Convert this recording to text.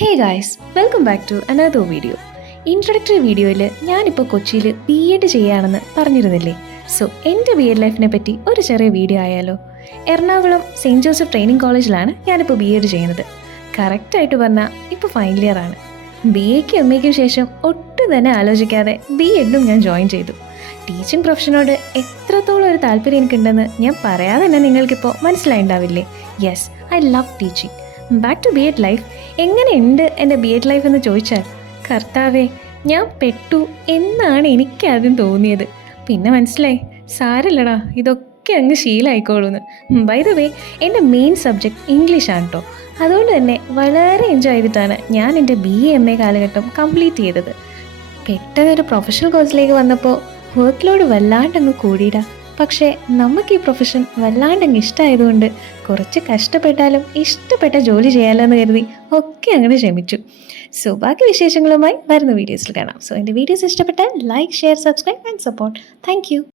Hey guys, welcome back to another video. Introductory വീഡിയോയിൽ ഞാനിപ്പോൾ കൊച്ചിയിൽ BEd ചെയ്യുകയാണെന്ന് പറഞ്ഞിരുന്നില്ലേ? സോ എൻ്റെ BEd ലൈഫിനെ പറ്റി ഒരു ചെറിയ വീഡിയോ ആയാലോ? എറണാകുളം സെയിൻറ്റ് ജോസഫ് ട്രെയിനിങ് കോളേജിലാണ് ഞാനിപ്പോൾ BEd ചെയ്യുന്നത്. കറക്റ്റായിട്ട് പറഞ്ഞാൽ ഇപ്പോൾ ഫൈനൽ ഇയർ ആണ്. BAയ്ക്കും MAയ്ക്കും ശേഷം ഒട്ടും തന്നെ ആലോചിക്കാതെ BEdും ഞാൻ ജോയിൻ ചെയ്തു. ടീച്ചിങ് പ്രൊഫഷനോട് എത്രത്തോളം ഒരു താല്പര്യം എനിക്കുണ്ടെന്ന് ഞാൻ പറയാതെ തന്നെ നിങ്ങൾക്കിപ്പോൾ മനസ്സിലായിണ്ടാവില്ലേ? Yes, I love teaching. Back to BEd life. എങ്ങനെയുണ്ട് എൻ്റെ BEd ലൈഫ് എന്ന് ചോദിച്ചാൽ, കർത്താവേ, ഞാൻ പെട്ടു എന്നാണ് എനിക്ക് ആദ്യം തോന്നിയത്. പിന്നെ മനസ്സിലായി, സാരല്ലടാ, ഇതൊക്കെ അങ്ങ് ശീലമായിക്കോളൂന്ന്. ബൈ ദ വേ, എൻ്റെ മെയിൻ സബ്ജക്റ്റ് ഇംഗ്ലീഷാണ് കേട്ടോ. അതുകൊണ്ട് തന്നെ വളരെ എൻജോയ് ചെയ്തിട്ടാണ് ഞാൻ എൻ്റെ BA MA കാലഘട്ടം കംപ്ലീറ്റ് ചെയ്തത്. പെട്ടെന്നൊരു പ്രൊഫഷണൽ കോഴ്സിലേക്ക് വന്നപ്പോൾ വർക്ക് ലോഡ് വല്ലാണ്ടങ്ങ് കൂടിയിടാ. പക്ഷേ നമുക്ക് ഈ പ്രൊഫഷൻ വല്ലാണ്ടങ്ങ് ഇഷ്ടമായതുകൊണ്ട് കുറച്ച് കഷ്ടപ്പെട്ടാലും ഇഷ്ടപ്പെട്ട ജോലി ചെയ്യാമല്ലോ എന്ന് കരുതി ഒക്കെ അങ്ങനെ ക്ഷമിച്ചു. സോ ബാക്കി വിശേഷങ്ങളുമായി വരുന്ന വീഡിയോസിൽ കാണാം. സോ എൻ്റെ വീഡിയോസ് ഇഷ്ടപ്പെട്ടാൽ like, share, subscribe and support. Thank you.